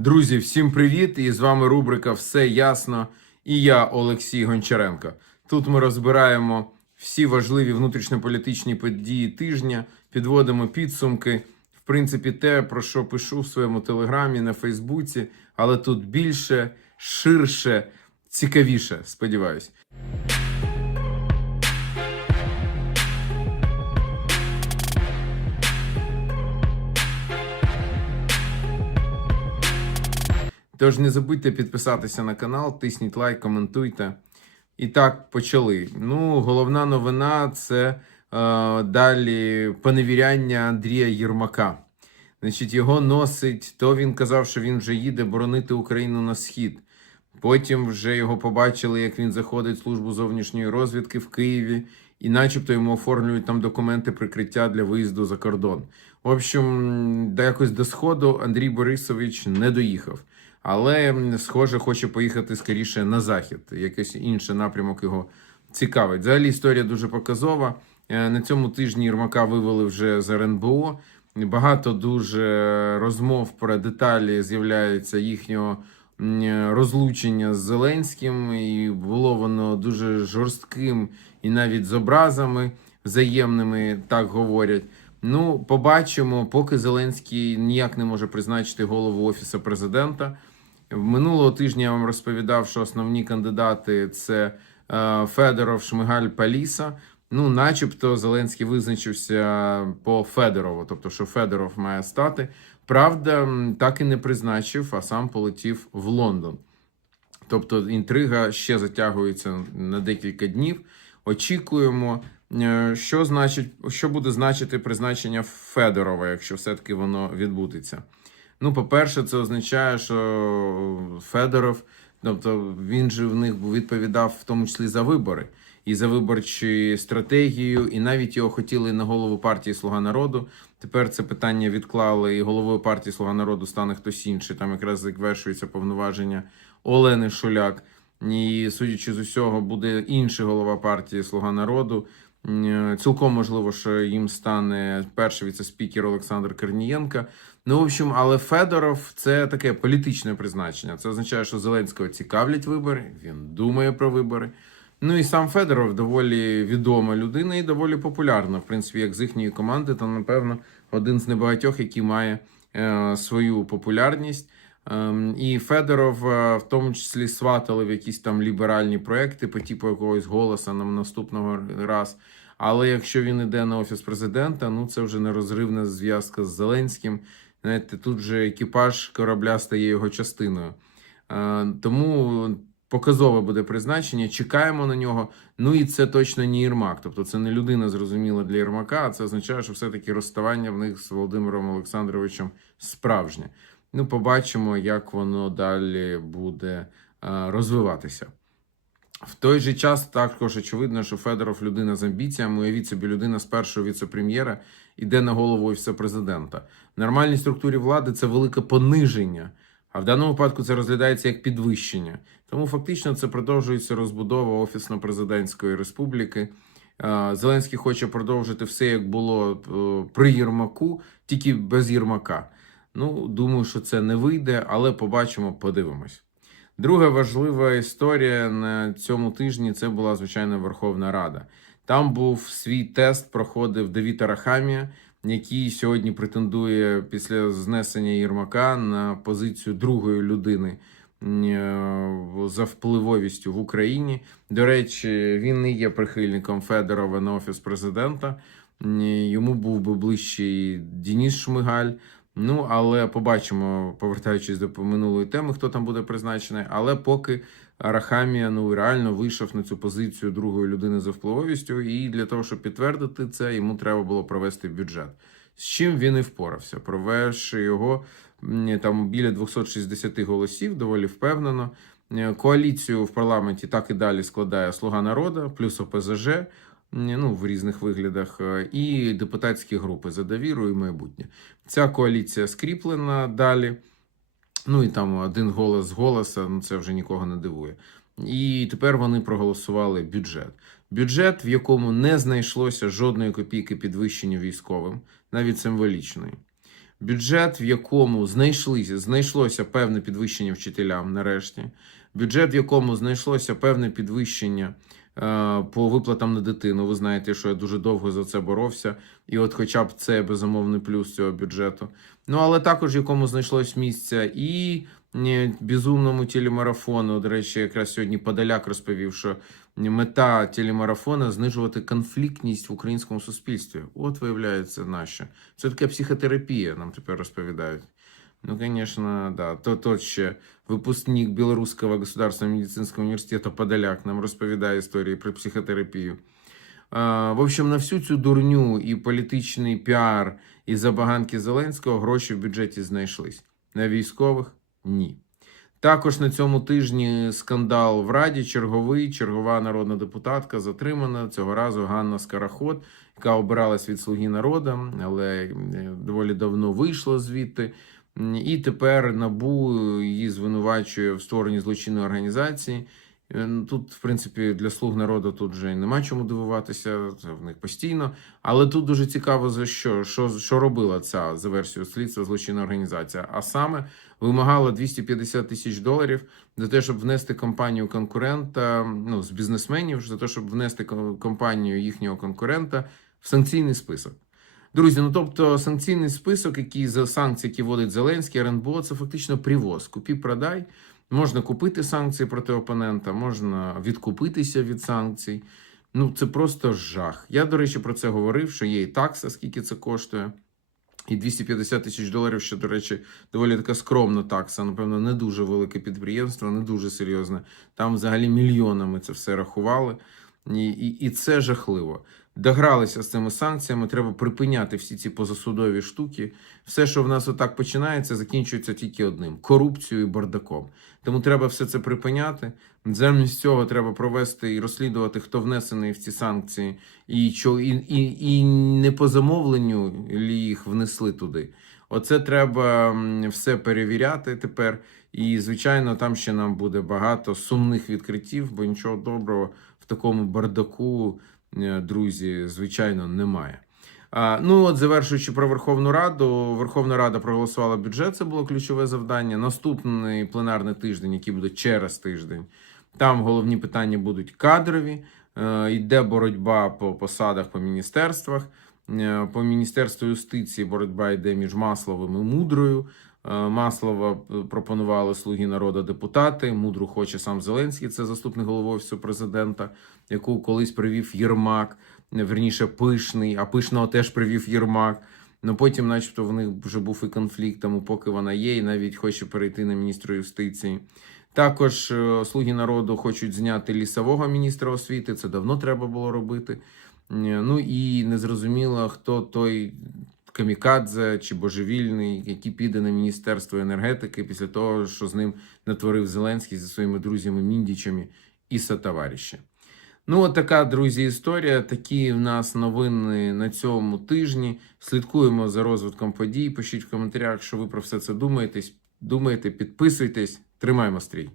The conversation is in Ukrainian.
Друзі, всім привіт! І з вами рубрика Все ясно. І я, Олексій Гончаренко. Тут ми розбираємо всі важливі внутрішньополітичні події тижня, підводимо підсумки. В принципі, те, про що пишу в своєму телеграмі на Фейсбуці, але тут більше, ширше, цікавіше, сподіваюсь. Тож не забудьте підписатися на канал, тисніть лайк, коментуйте. І так, почали. Ну, головна новина це е, далі поневіряння Андрія Єрмака. Значить, його носить. То він казав, що він вже їде боронити Україну на схід. Потім вже його побачили, як він заходить в службу зовнішньої розвідки в Києві, і начебто йому оформлюють там документи прикриття для виїзду за кордон. В общем, якось до сходу Андрій Борисович не доїхав. Але, схоже, хоче поїхати скоріше на захід. Якийсь інший напрямок його цікавить. Взагалі історія дуже показова. Е, На цьому тижні Єрмака вивели вже з РНБО. Багато дуже розмов про деталі з'являється їхнього розлучення з Зеленським, і було воно дуже жорстким і навіть з образами взаємними, так говорять. Ну, побачимо, поки Зеленський ніяк не може призначити голову офісу президента. Минулого тижня я вам розповідав, що основні кандидати це е, Федоров, Шмигаль, Паліса. Ну, начебто, Зеленський визначився по Федорову, тобто, що Федоров має стати. Правда, так і не призначив, а сам полетів в Лондон. Тобто інтрига ще затягується на декілька днів. Очікуємо, е, що значить, що буде значити призначення Федорова, якщо все-таки воно відбудеться. Ну, по-перше, це означає, що Федоров, тобто він же в них відповідав в тому числі за вибори і за виборчу стратегію, і навіть його хотіли на голову партії Слуга народу. Тепер це питання відклали, і головою партії Слуга народу стане хтось інший. Там якраз завершується повноваження Олени Шуляк. І судячи з усього, буде інший голова партії Слуга народу. М, Цілком можливо, що їм стане перший віце-спікер Олександр Корнієнко. Ну, в общем, але Федоров це таке політичне призначення. Це означає, що Зеленського цікавлять вибори, він думає про вибори. Ну і сам Федоров доволі відома людина і доволі популярна. В принципі, як з їхньої команди, то напевно один з небагатьох, який має е, свою популярність. Ем, і Федоров е, в тому числі сватали в якісь там ліберальні проекти по типу якогось голоса на наступного раз. Але якщо він іде на офіс президента, ну це вже нерозривна зв'язка з Зеленським. Знаєте, тут же екіпаж корабля стає його частиною. Е, Тому показове буде призначення. Чекаємо на нього. Ну і це точно не Єрмак. Тобто це не людина зрозуміла для Єрмака, а це означає, що все-таки розставання в них з Володимиром Олександровичем справжнє. Ну, побачимо, як воно далі буде е, розвиватися. В той же час також очевидно, що Федоров людина з амбіціями. Уявіть собі, людина з першого віце-прем'єра йде на голову офісу президента. В нормальній структурі влади це велике пониження, а в даному випадку це розглядається як підвищення. Тому фактично це продовжується розбудова офісно-президентської республіки. Е, Зеленський хоче продовжити все, як було е, при Єрмаку, тільки без Єрмака. Ну, думаю, що це не вийде, але побачимо, подивимось. Друга важлива історія на цьому тижні це була звичайно Верховна Рада. Там був свій тест, проходив Давід Арахамія, який сьогодні претендує після знесення Єрмака на позицію другої людини е, за впливовістю в Україні. До речі, він не є прихильником Федорова на офіс президента. Йому був би ближчий Дініс Шмигаль. Ну, але побачимо, повертаючись до минулої теми, хто там буде призначений. Але поки Арахамія ну реально вийшов на цю позицію другої людини за впливовістю, і для того, щоб підтвердити це, йому треба було провести бюджет. З чим він і впорався, провівши його там біля 260 голосів, доволі впевнено. Е, Коаліцію в парламенті так і далі складає Слуга народу, плюс ОПЗЖ ну, в різних виглядах, е, і депутатські групи за довіру і майбутнє. Ця коаліція скріплена далі. Ну і там один голос з голоса, ну це вже нікого не дивує. І тепер вони проголосували бюджет. Бюджет, в якому не знайшлося жодної копійки підвищення військовим, навіть символічної. Бюджет, в якому знайшлися, знайшлося певне підвищення вчителям нарешті. Бюджет, в якому знайшлося певне підвищення по виплатам на дитину. Ви знаєте, що я дуже довго за це боровся. І от, хоча б це безумовний плюс цього бюджету. Ну але також якому знайшлось місце і е, безумному телемарафону. До речі, якраз сьогодні Подоляк розповів, що мета телемарафона знижувати конфліктність в українському суспільстві. От виявляється, нащо. Це така психотерапія, нам тепер розповідають. Ну, конечно, да. То тот ще випускник Білоруського государственного медицинского університету Подоляк нам розповідає історії про психотерапію. А, в общем, на всю цю дурню і політичний піар, і забаганки Зеленського гроші в бюджеті знайшлись. На військових ні. Також на цьому тижні скандал в Раді. Черговий, чергова народна депутатка затримана. Цього разу Ганна Скараход, яка обиралась від Слуги народу, але е, доволі давно вийшла звідти. І тепер НАБУ її звинувачує в створенні злочинної організації. Е, ну, Тут, в принципі, для слуг народу тут вже нема чому дивуватися, це в них постійно. Але тут дуже цікаво за що, що, що робила ця за версією слідства злочинна організація. А саме вимагала 250 тисяч доларів за те, щоб внести компанію конкурента, ну з бізнесменів, за те, щоб внести компанію їхнього конкурента в санкційний список. Друзі, ну тобто санкційний список, який за санкції, які вводить Зеленський, РНБО, це фактично привоз. Купі-продай. Можна купити санкції проти опонента, можна відкупитися від санкцій. Ну, це просто жах. Я, до речі, про це говорив, що є і такса, скільки це коштує. І 250 тисяч доларів, що, до речі, доволі така скромна такса. Напевно, не дуже велике підприємство, не дуже серйозне. Там взагалі мільйонами це все рахували. І, і, і це жахливо. Догралися з цими санкціями, треба припиняти всі ці позасудові штуки. Все, що в нас отак починається, закінчується тільки одним корупцією і бардаком. Тому треба все це припиняти. Замість цього треба провести і розслідувати, хто внесений в ці санкції, і що і, і, і не по замовленню лі їх внесли туди. Оце треба все перевіряти тепер. І, звичайно, там ще нам буде багато сумних відкриттів, бо нічого доброго в такому бардаку, друзі, звичайно, немає. Ну, от завершуючи про Верховну Раду, Верховна Рада проголосувала бюджет. Це було ключове завдання. Наступний пленарний тиждень, який буде через тиждень, там головні питання будуть кадрові. Е, йде боротьба по посадах по міністерствах. Е, По міністерству юстиції боротьба йде між Масловим і Мудрою. Е, Маслова е, пропонували слуги народу депутати. Мудру хоче сам Зеленський, це заступник голови офісу президента, яку колись привів Єрмак, е, верніше пишний, а пишного теж привів Єрмак. Ну потім, начебто, в них вже був і конфлікт, тому поки вона є, і навіть хоче перейти на міністра юстиції. Також слуги народу хочуть зняти лісового міністра освіти. Це давно треба було робити. Ну і незрозуміло, хто той камікадзе чи божевільний, який піде на міністерство енергетики після того, що з ним натворив Зеленський зі своїми друзями міндічами і сотовариші. Ну, от така, друзі, історія. Такі в нас новини на цьому тижні. Слідкуємо за розвитком подій. Пишіть в коментарях, що ви про все це думаєте. Думаєте, підписуйтесь, тримаємо стрій.